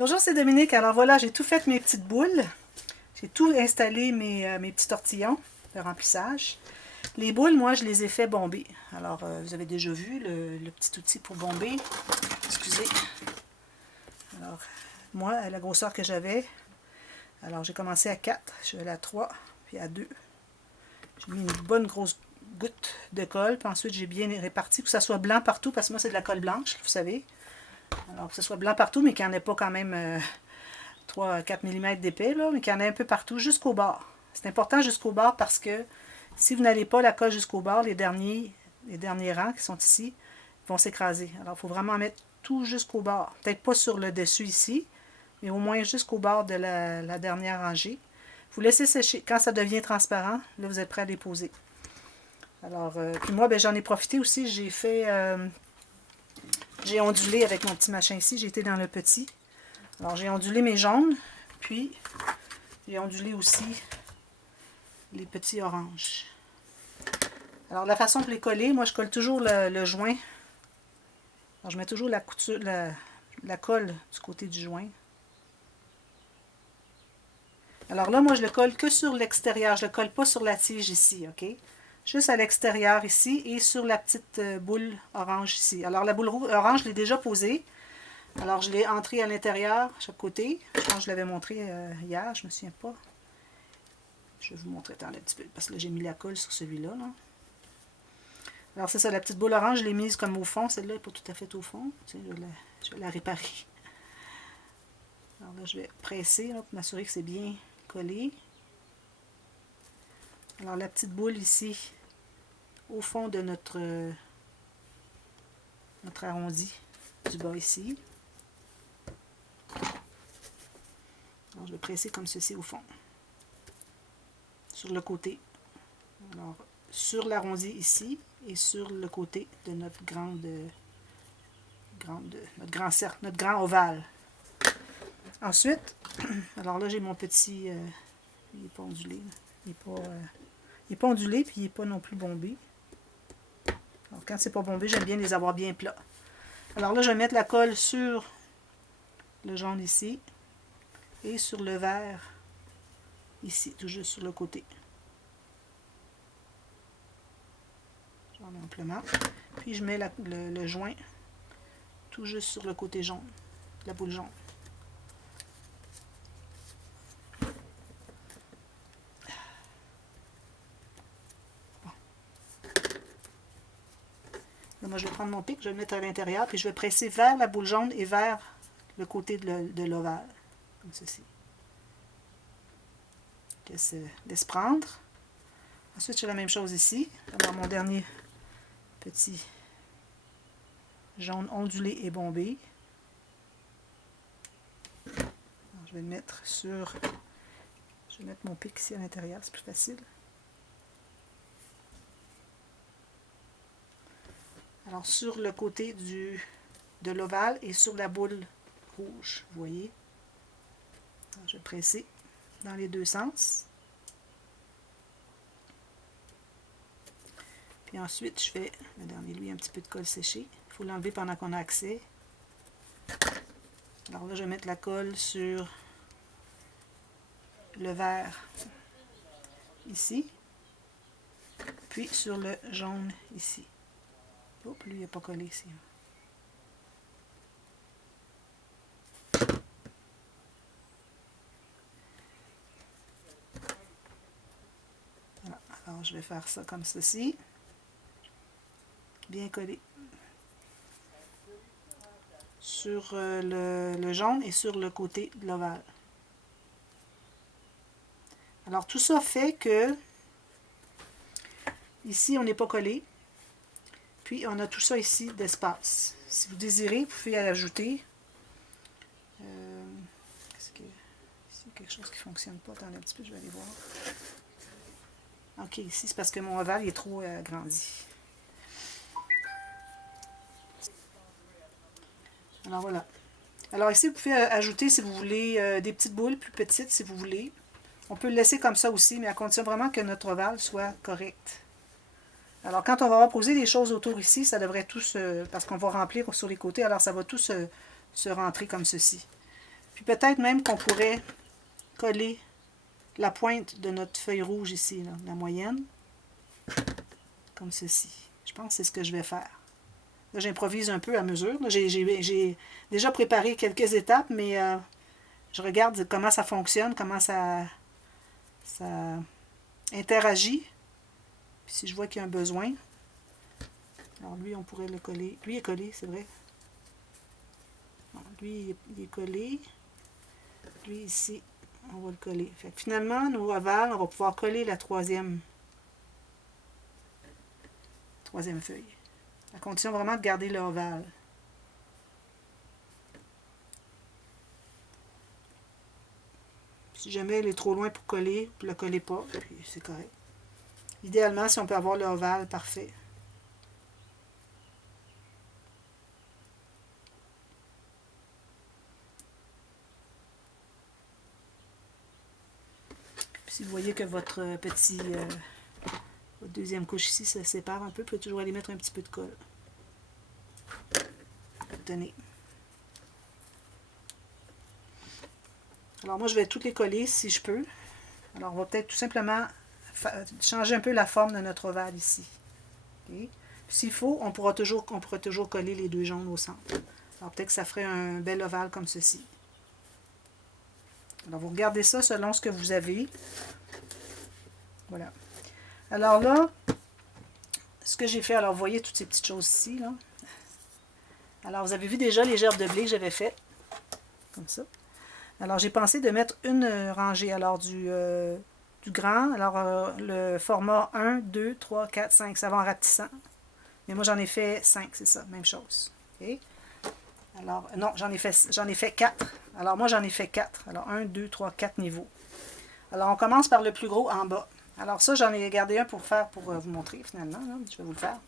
Bonjour, c'est Dominique. Alors voilà, j'ai tout fait mes petites boules. J'ai tout installé mes petits tortillons de remplissage. Les boules, moi, je les ai fait bomber. Alors, vous avez déjà vu le petit outil pour bomber. Excusez. Alors, moi, à la grosseur que j'avais, alors j'ai commencé à 4, je suis allée à 3, puis à 2. J'ai mis une bonne grosse goutte de colle, puis ensuite j'ai bien réparti pour que ça soit blanc partout, parce que moi, c'est de la colle blanche, vous savez. Alors, que ce soit blanc partout, mais qu'il n'y en ait pas quand même 3-4 mm d'épais, mais qu'il y en ait un peu partout, jusqu'au bord. C'est important jusqu'au bord parce que si vous n'allez pas la colle jusqu'au bord, les derniers rangs qui sont ici vont s'écraser. Alors, il faut vraiment mettre tout jusqu'au bord. Peut-être pas sur le dessus ici, mais au moins jusqu'au bord de la dernière rangée. Vous laissez sécher. Quand ça devient transparent, là, vous êtes prêt à les poser. Alors, puis moi, j'en ai profité aussi. J'ai ondulé avec mon petit machin ici. J'ai été dans le petit. Alors, j'ai ondulé mes jaunes, puis j'ai ondulé aussi les petits oranges. Alors, la façon de les coller, moi, je colle toujours le joint. Alors, je mets toujours la colle du côté du joint. Alors là, moi, je le colle que sur l'extérieur. Je ne le colle pas sur la tige ici, OK? Juste à l'extérieur ici et sur la petite boule orange ici. Alors, la boule orange, je l'ai déjà posée. Alors, je l'ai entrée à l'intérieur, chaque côté. Je pense que je l'avais montré hier, je ne me souviens pas. Je vais vous montrer un petit peu, parce que là, j'ai mis la colle sur celui-là. Là. Alors, c'est ça, la petite boule orange, je l'ai mise comme au fond. Celle-là n'est pas tout à fait au fond. Je vais la réparer. Alors là, je vais presser là, pour m'assurer que c'est bien collé. Alors, la petite boule ici, au fond de notre arrondi du bas ici. Alors, je vais presser comme ceci au fond. Sur le côté. Alors, sur l'arrondi ici et sur le côté de notre notre grand cercle, notre grand ovale. Ensuite, alors là, j'ai mon petit... il n'est pas ondulé. Il n'est pas ondulé, puis il n'est pas non plus bombé. Alors, quand c'est pas bombé, j'aime bien les avoir bien plats. Alors là, je vais mettre la colle sur le jaune ici et sur le vert ici, tout juste sur le côté. J'en mets amplement. Puis je mets le joint tout juste sur le côté jaune, la boule jaune. Bon. Là, moi, je vais prendre mon pic, je vais le mettre à l'intérieur, puis je vais presser vers la boule jaune et vers le côté de l'ovale, comme ceci. Laisse prendre. Ensuite, je fais la même chose ici. Alors, mon dernier petit jaune ondulé et bombé. Alors, je vais le mettre sur... Je vais mettre mon pic ici à l'intérieur, c'est plus facile. Alors, sur le côté de l'ovale et sur la boule rouge, vous voyez. Alors, je vais presser dans les deux sens. Puis ensuite, je fais le dernier, lui, un petit peu de colle séchée. Il faut l'enlever pendant qu'on a accès. Alors là, je vais mettre la colle sur le vert ici, puis sur le jaune ici. Oh, lui, il n'est pas collé ici. Voilà. Alors, je vais faire ça comme ceci. Bien collé. Sur le jaune et sur le côté de l'ovale. Alors, tout ça fait que ici, on n'est pas collé. Puis, on a tout ça ici d'espace. Si vous désirez, vous pouvez ajouter. Est-ce que ici, quelque chose qui ne fonctionne pas? Attendez un petit peu, je vais aller voir. OK, ici, c'est parce que mon ovale est trop agrandi. Alors, voilà. Alors, ici, vous pouvez ajouter, si vous voulez, des petites boules plus petites, si vous voulez. On peut le laisser comme ça aussi, mais à condition vraiment que notre ovale soit correct. Alors, quand on va avoir posé des choses autour ici, ça devrait tout se... Parce qu'on va remplir sur les côtés, alors ça va tout se rentrer comme ceci. Puis peut-être même qu'on pourrait coller la pointe de notre feuille rouge ici, là, la moyenne, comme ceci. Je pense que c'est ce que je vais faire. Là, j'improvise un peu à mesure. J'ai déjà préparé quelques étapes, mais je regarde comment ça fonctionne, comment ça interagit. Puis si je vois qu'il y a un besoin, alors lui, on pourrait le coller. Lui est collé, c'est vrai. Bon, lui, il est collé. Lui, ici, on va le coller. Fait que finalement, nos ovales, on va pouvoir coller la troisième feuille. À condition vraiment de garder le ovale. Si jamais elle est trop loin pour coller, ne la collez pas, puis c'est correct. Idéalement, si on peut avoir le ovale, parfait. Puis si vous voyez que votre votre deuxième couche ici se sépare un peu, vous pouvez toujours aller mettre un petit peu de colle. Tenez. Alors moi, je vais toutes les coller si je peux. Alors on va peut-être tout simplement changer un peu la forme de notre ovale ici. Okay. S'il faut, on pourra toujours coller les deux jaunes au centre. Alors peut-être que ça ferait un bel ovale comme ceci. Alors vous regardez ça selon ce que vous avez. Voilà. Alors là, ce que j'ai fait, alors vous voyez toutes ces petites choses ici, là. Alors vous avez vu déjà les gerbes de blé que j'avais faites, comme ça. Alors j'ai pensé de mettre une rangée, alors du grand, alors le format 1, 2, 3, 4, 5, ça va en rapetissant. Mais moi j'en ai fait 5, c'est ça, même chose. Okay. Alors, non, j'en ai fait 4. Alors moi j'en ai fait 4. Alors 1, 2, 3, 4 niveaux. Alors on commence par le plus gros en bas. Alors ça, j'en ai gardé un pour vous montrer finalement. Là. Je vais vous le faire.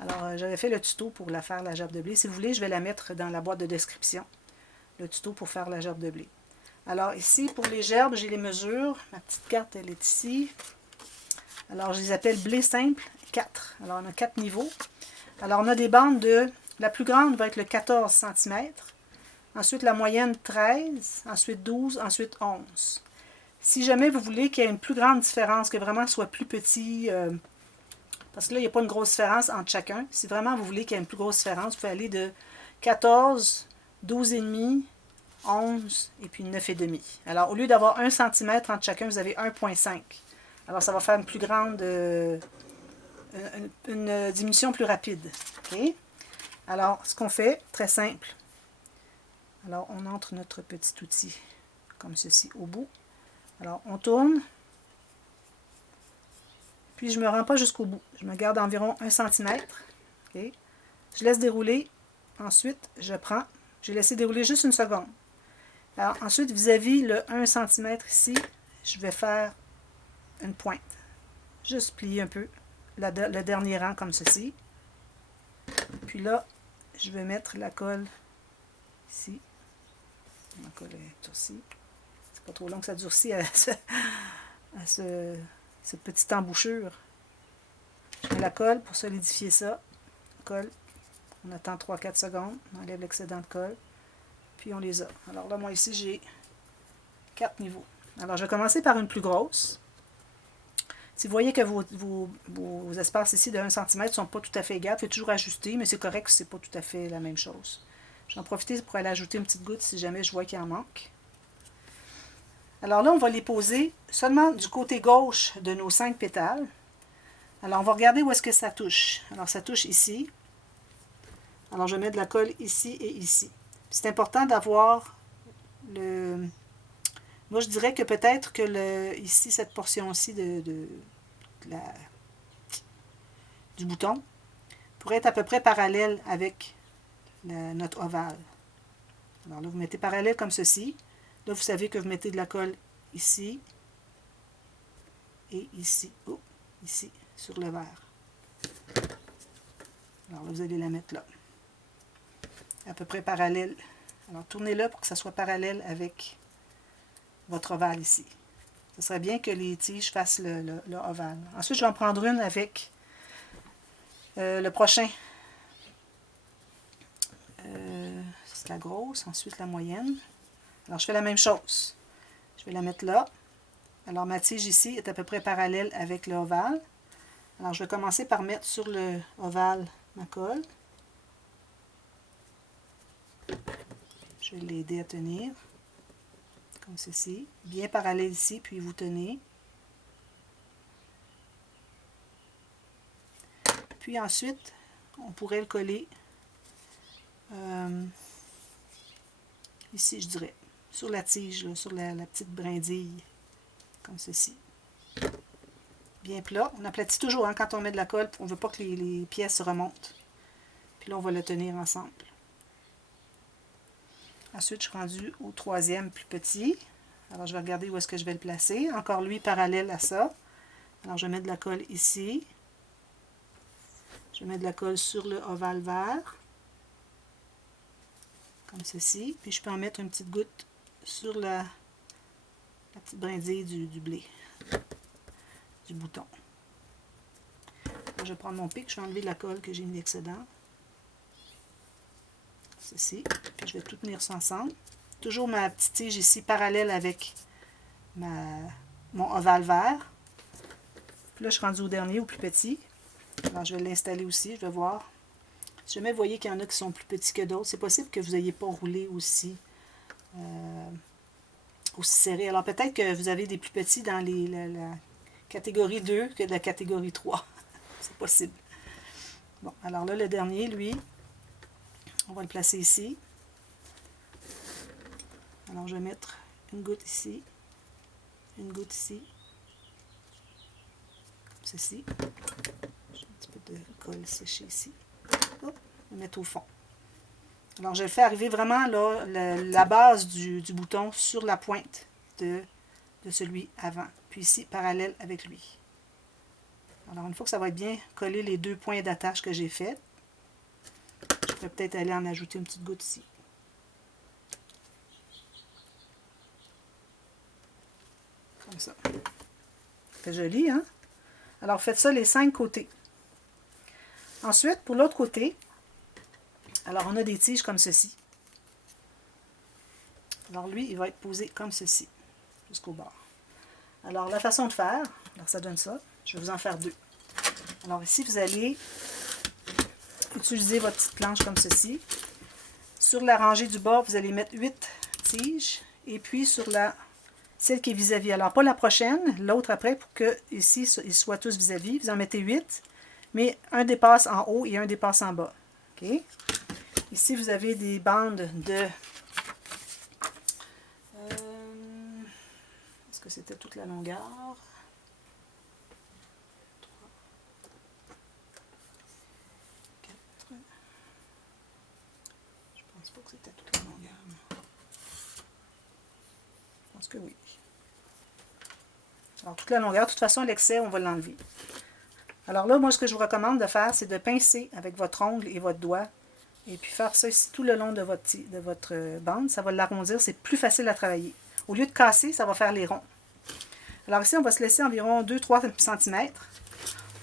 Alors j'avais fait le tuto pour faire la gerbe de blé. Si vous voulez, je vais la mettre dans la boîte de description. Le tuto pour faire la gerbe de blé. Alors ici, pour les gerbes, j'ai les mesures. Ma petite carte, elle est ici. Alors je les appelle blé simple 4. Alors on a 4 niveaux. Alors on a des bandes de... La plus grande va être le 14 cm. Ensuite la moyenne 13. Ensuite 12. Ensuite 11. Si jamais vous voulez qu'il y ait une plus grande différence, que vraiment soit plus petit, parce que là, il n'y a pas une grosse différence entre chacun. Si vraiment vous voulez qu'il y ait une plus grosse différence, vous pouvez aller de 14, 12,5, 11 et puis 9,5. Alors, au lieu d'avoir 1 cm entre chacun, vous avez 1,5. Alors, ça va faire une plus grande, une diminution plus rapide. Okay? Alors, ce qu'on fait, très simple. Alors, on entre notre petit outil comme ceci au bout. Alors, on tourne. Puis, je ne me rends pas jusqu'au bout. Je me garde environ 1 cm. Okay. Je laisse dérouler. Ensuite, je prends. J'ai laissé dérouler juste une seconde. Alors, ensuite, vis-à-vis le 1 cm ici, je vais faire une pointe. Juste plier un peu le dernier rang comme ceci. Puis là, je vais mettre la colle ici. La colle est durcie. C'est pas trop long que ça durcit à cette petite embouchure. Je mets la colle pour solidifier ça. Colle. On attend 3-4 secondes. On enlève l'excédent de colle. Puis on les a. Alors là, moi ici, j'ai 4 niveaux. Alors, je vais commencer par une plus grosse. Si vous voyez que vos espaces ici de 1 cm ne sont pas tout à fait égales, vous pouvez toujours ajuster, mais c'est correct si ce n'est pas tout à fait la même chose. J'en profite pour aller ajouter une petite goutte si jamais je vois qu'il en manque. Alors là, on va les poser seulement du côté gauche de nos 5 pétales. Alors, on va regarder où est-ce que ça touche. Alors, ça touche ici. Alors, je mets de la colle ici et ici. C'est important d'avoir le... Moi, je dirais que peut-être que ici, cette portion-ci du bouton pourrait être à peu près parallèle avec notre ovale. Alors là, vous mettez parallèle comme ceci. Là, vous savez que vous mettez de la colle ici et ici. Oh, ici, sur le verre. Alors là, vous allez la mettre là. À peu près parallèle. Alors, tournez-le pour que ça soit parallèle avec votre ovale ici. Ce serait bien que les tiges fassent le ovale. Ensuite, je vais en prendre une avec le prochain. C'est la grosse, ensuite la moyenne. Alors, je fais la même chose. Je vais la mettre là. Alors, ma tige ici est à peu près parallèle avec le ovale. Alors, je vais commencer par mettre sur le ovale ma colle. Je vais l'aider à tenir, comme ceci. Bien parallèle ici, puis vous tenez. Puis ensuite, on pourrait le coller ici, je dirais, sur la tige, là, sur la petite brindille, comme ceci. Bien plat. On aplatit toujours hein, quand on met de la colle, on ne veut pas que les pièces remontent. Puis là, on va le tenir ensemble. Ensuite, je suis rendue au troisième plus petit. Alors, je vais regarder où est-ce que je vais le placer. Encore lui, parallèle à ça. Alors, je mets de la colle ici. Je mets de la colle sur le ovale vert. Comme ceci. Puis, je peux en mettre une petite goutte sur la petite brindille du blé. Du bouton. Alors, je vais prendre mon pic. Je vais enlever la colle que j'ai mis d'excédent. Ceci. Puis, je vais tout tenir ça ensemble. Toujours ma petite tige ici, parallèle avec mon ovale vert. Puis là, je suis rendue au dernier, au plus petit. Alors, je vais l'installer aussi, je vais voir. Si jamais vous voyez qu'il y en a qui sont plus petits que d'autres, c'est possible que vous n'ayez pas roulé aussi serré. Alors, peut-être que vous avez des plus petits dans la catégorie 2 que de la catégorie 3. C'est possible. Bon, alors là, le dernier, lui, on va le placer ici. Alors, je vais mettre une goutte ici, une goutte ici, comme ceci. J'ai un petit peu de colle séchée ici. Hop, je vais mettre au fond. Alors, je fais arriver vraiment là, la base du bouton sur la pointe de celui avant. Puis ici, parallèle avec lui. Alors, une fois que ça va être bien collé les deux points d'attache que j'ai fait, je peux peut-être aller en ajouter une petite goutte ici. Comme ça. C'est joli, hein? Alors, faites ça les 5 côtés. Ensuite, pour l'autre côté, alors on a des tiges comme ceci. Alors lui, il va être posé comme ceci, jusqu'au bord. Alors, la façon de faire, alors ça donne ça. Je vais vous en faire 2. Alors ici, vous allez utiliser votre petite planche comme ceci. Sur la rangée du bas, vous allez mettre 8 tiges. Et puis sur celle qui est vis-à-vis. Alors, pas la prochaine, l'autre après, pour que ici, ils soient tous vis-à-vis. Vous en mettez 8, mais un dépasse en haut et un dépasse en bas. OK? Ici, vous avez des bandes de... est-ce que c'était toute la longueur? 3, 4. Je pense pas que c'était toute la longueur. Je pense que oui. Alors, toute la longueur, de toute façon, l'excès, on va l'enlever. Alors là, moi, ce que je vous recommande de faire, c'est de pincer avec votre ongle et votre doigt. Et puis faire ça ici tout le long de votre bande. Ça va l'arrondir, c'est plus facile à travailler. Au lieu de casser, ça va faire les ronds. Alors ici, on va se laisser environ 2-3 cm.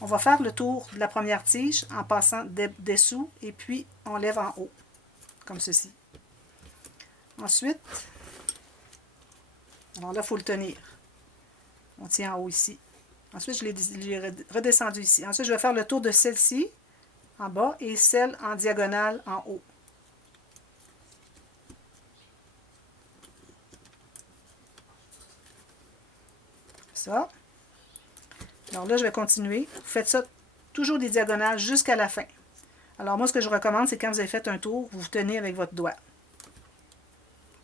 On va faire le tour de la première tige en passant dessous et puis on lève en haut, comme ceci. Ensuite, alors là, il faut le tenir. On tient en haut ici. Ensuite, je l'ai redescendu ici. Ensuite, je vais faire le tour de celle-ci en bas et celle en diagonale en haut. Ça. Alors là, je vais continuer. Vous faites ça toujours des diagonales jusqu'à la fin. Alors moi, ce que je recommande, c'est quand vous avez fait un tour, vous tenez avec votre doigt.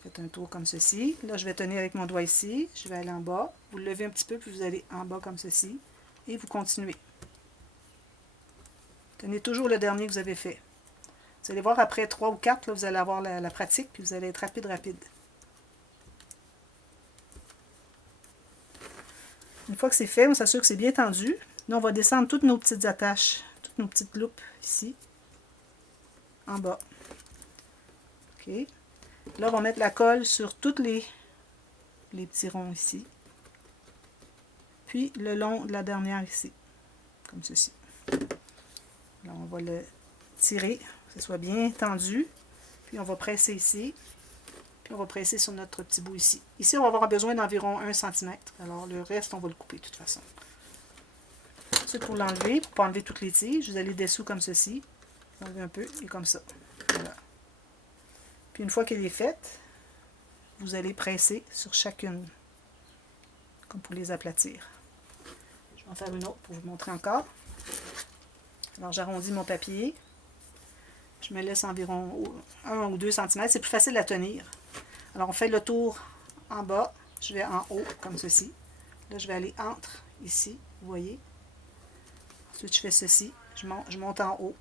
Faites un tour comme ceci. Là, je vais tenir avec mon doigt ici. Je vais aller en bas. Vous le levez un petit peu, puis vous allez en bas comme ceci. Et vous continuez. Tenez toujours le dernier que vous avez fait. Vous allez voir après 3 ou 4, là, vous allez avoir la pratique, puis vous allez être rapide. Une fois que c'est fait, on s'assure que c'est bien tendu. Là, on va descendre toutes nos petites attaches, toutes nos petites loupes ici, en bas. OK. Là, on va mettre la colle sur tous les petits ronds ici. Puis le long de la dernière ici, comme ceci. Là, on va le tirer, que ce soit bien tendu. Puis on va presser ici. Puis on va presser sur notre petit bout ici. Ici, on va avoir besoin d'environ 1 cm. Alors le reste, on va le couper de toute façon. Ensuite, pour l'enlever, pour ne pas enlever toutes les tiges, vous allez dessous comme ceci. Enlever un peu et comme ça. Voilà. Puis une fois qu'elle est faite, vous allez presser sur chacune, comme pour les aplatir. Je vais en faire une autre pour vous montrer encore. Alors j'arrondis mon papier. Je me laisse environ 1 ou 2 cm. C'est plus facile à tenir. Alors on fait le tour en bas. Je vais en haut, comme ceci. Là, je vais aller entre, ici, vous voyez. Ensuite, je fais ceci. Je monte en haut.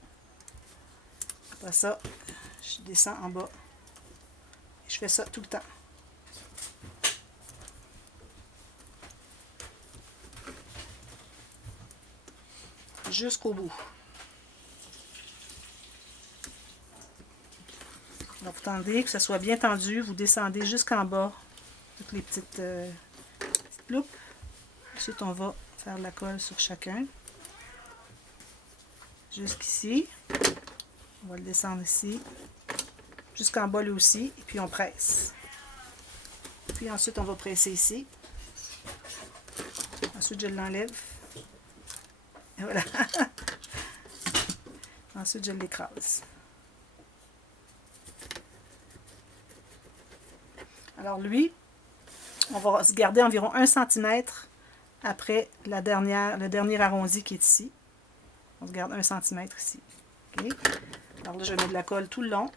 Après ça, je descends en bas. Et je fais ça tout le temps. Jusqu'au bout. Alors, vous tendez, que ça soit bien tendu. Vous descendez jusqu'en bas. Toutes les petites loupes. Ensuite, on va faire de la colle sur chacun. Jusqu'ici. On va le descendre ici. Jusqu'en bas, lui aussi. Et puis, on presse. Puis, ensuite, on va presser ici. Ensuite, je l'enlève. Et voilà. Ensuite, je l'écrase. Alors lui, on va se garder environ 1 cm après le dernier arrondi qui est ici. On se garde 1 cm ici. Okay. Alors là, je mets de la colle tout le long.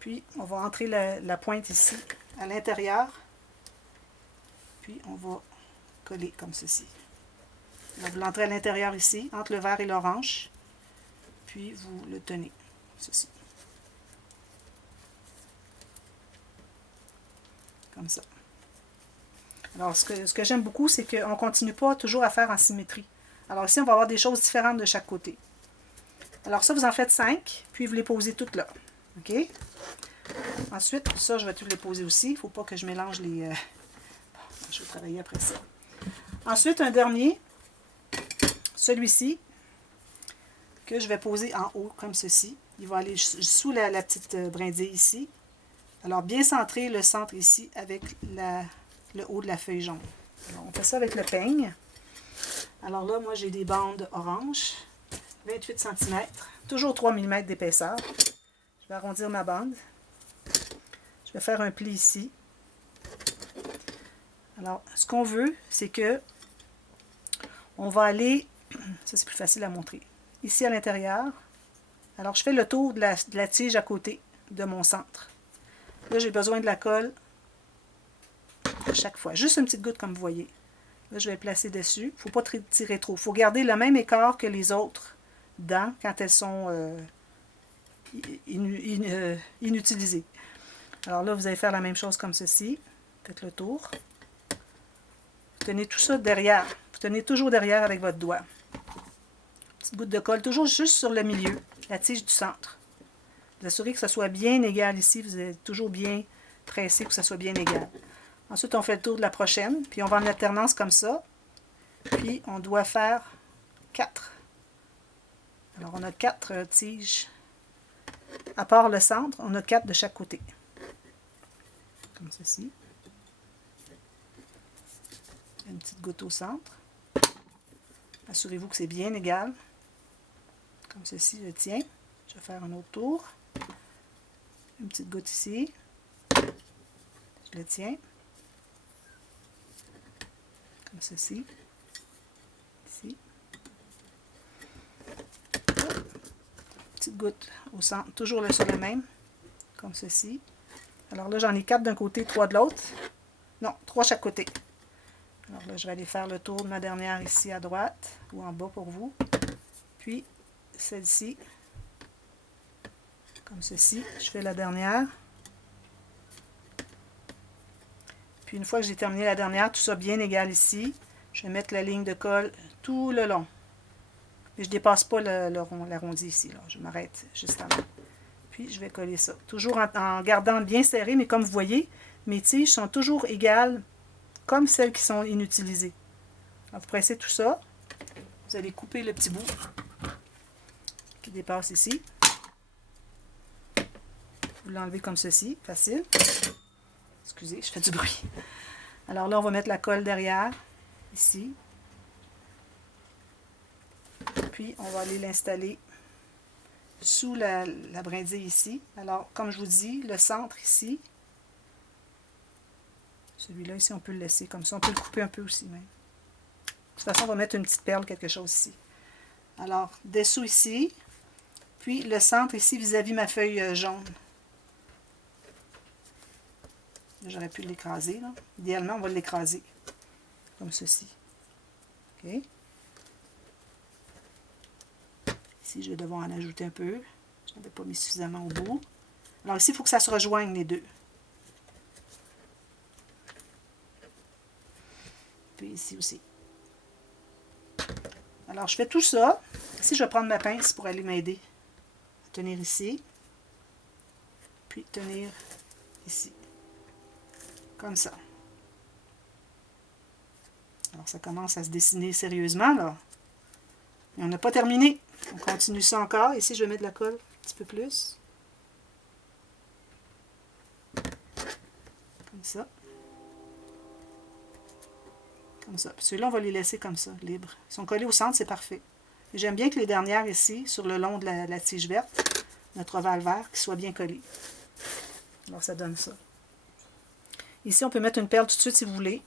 Puis, on va entrer la pointe ici, à l'intérieur. Puis, on va coller comme ceci. Donc, vous l'entrez à l'intérieur ici, entre le vert et l'orange. Puis, vous le tenez, ceci. Comme ça. Alors, ce que j'aime beaucoup, c'est qu'on ne continue pas toujours à faire en symétrie. Alors ici, on va avoir des choses différentes de chaque côté. Alors ça, vous en faites 5, puis vous les posez toutes là. OK? Ensuite, ça, je vais tout les poser aussi. Il ne faut pas que je mélange les... je vais travailler après ça. Ensuite, un dernier, celui-ci, que je vais poser en haut, comme ceci. Il va aller sous la petite brindille ici. Alors, bien centrer le centre ici avec le haut de la feuille jaune. Alors, on fait ça avec le peigne. Alors là, moi, j'ai des bandes oranges, 28 cm, toujours 3 mm d'épaisseur. Je vais arrondir ma bande. Je vais faire un pli ici. Alors, ce qu'on veut, c'est que on va aller, ça c'est plus facile à montrer, ici à l'intérieur. Alors, je fais le tour de la tige à côté de mon centre. Là, j'ai besoin de la colle à chaque fois. Juste une petite goutte, comme vous voyez. Là, je vais placer dessus. Il ne faut pas tirer trop. Il faut garder le même écart que les autres dents quand elles sont inutilisées. Alors là, vous allez faire la même chose comme ceci. Faites le tour. Vous tenez tout ça derrière. Vous tenez toujours derrière avec votre doigt. Petite goutte de colle, toujours juste sur le milieu, la tige du centre. Vous assurez que ça soit bien égal ici. Vous êtes toujours bien pressé pour que ça soit bien égal. Ensuite, on fait le tour de la prochaine. Puis, on va en alternance comme ça. Puis, on doit faire 4. Alors, on a 4 tiges. À part le centre, on a 4 de chaque côté. Comme ceci. Une petite goutte au centre. Assurez-vous que c'est bien égal. Comme ceci, je tiens. Je vais faire un autre tour. Une petite goutte ici. Je le tiens. Comme ceci. Ici. Petite goutte au centre. Toujours sur le même. Comme ceci. Alors là, j'en ai 4 d'un côté, 3 de l'autre. Non, 3 chaque côté. Alors là, je vais aller faire le tour de ma dernière ici à droite. Ou en bas pour vous. Puis, celle-ci. Comme ceci. Je fais la dernière. Puis une fois que j'ai terminé la dernière, tout ça bien égal ici, je vais mettre la ligne de colle tout le long. Mais je ne dépasse pas l'arrondi ici. Là. Je m'arrête juste avant. Puis je vais coller ça. Toujours en gardant bien serré, mais comme vous voyez, mes tiges sont toujours égales comme celles qui sont inutilisées. Alors, vous pressez tout ça. vous allez couper le petit bout qui dépasse ici. Vous l'enlevez comme ceci, facile. Excusez, je fais du bruit. Alors là, on va mettre la colle derrière, ici. Puis, on va aller l'installer sous la brindille ici. Alors, comme je vous dis, le centre ici. Celui-là ici, on peut le laisser comme ça. On peut le couper un peu aussi même. De toute façon, on va mettre une petite perle, quelque chose ici. Alors, dessous ici. Puis, le centre ici vis-à-vis ma feuille jaune. J'aurais pu l'écraser. Idéalement, on va l'écraser. Comme ceci. OK? Ici, je vais devoir en ajouter un peu. Je n'avais pas mis suffisamment au bout. Alors ici, il faut que ça se rejoigne les deux. Puis ici aussi. Alors, je fais tout ça. Ici, je vais prendre ma pince pour aller m'aider. Tenir ici. Puis tenir ici. Comme ça. Alors, ça commence à se dessiner sérieusement, là. Et on n'a pas terminé. On continue ça encore. Ici, je vais mettre de la colle un petit peu plus. Comme ça. Comme ça. Puis ceux-là, on va les laisser comme ça, libres. Ils sont collés au centre, c'est parfait. J'aime bien que les dernières ici, sur le long de la tige verte, notre ovale vert, qui soient bien collés. Alors, ça donne ça. Ici, on peut mettre une perle tout de suite si vous voulez.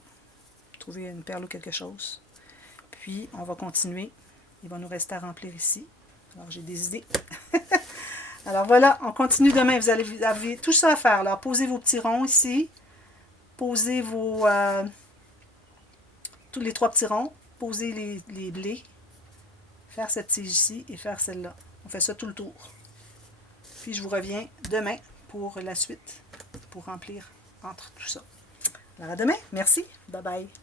Trouver une perle ou quelque chose. Puis, on va continuer. Il va nous rester à remplir ici. Alors, j'ai des idées. Alors, voilà, on continue demain. Vous avez tout ça à faire. Alors, posez vos petits ronds ici. Posez vos... tous les 3 petits ronds. Posez les blés. Faire cette tige ici et faire celle-là. On fait ça tout le tour. Puis, je vous reviens demain pour la suite. Pour remplir entre tout ça. Alors, à demain. Merci. Bye bye.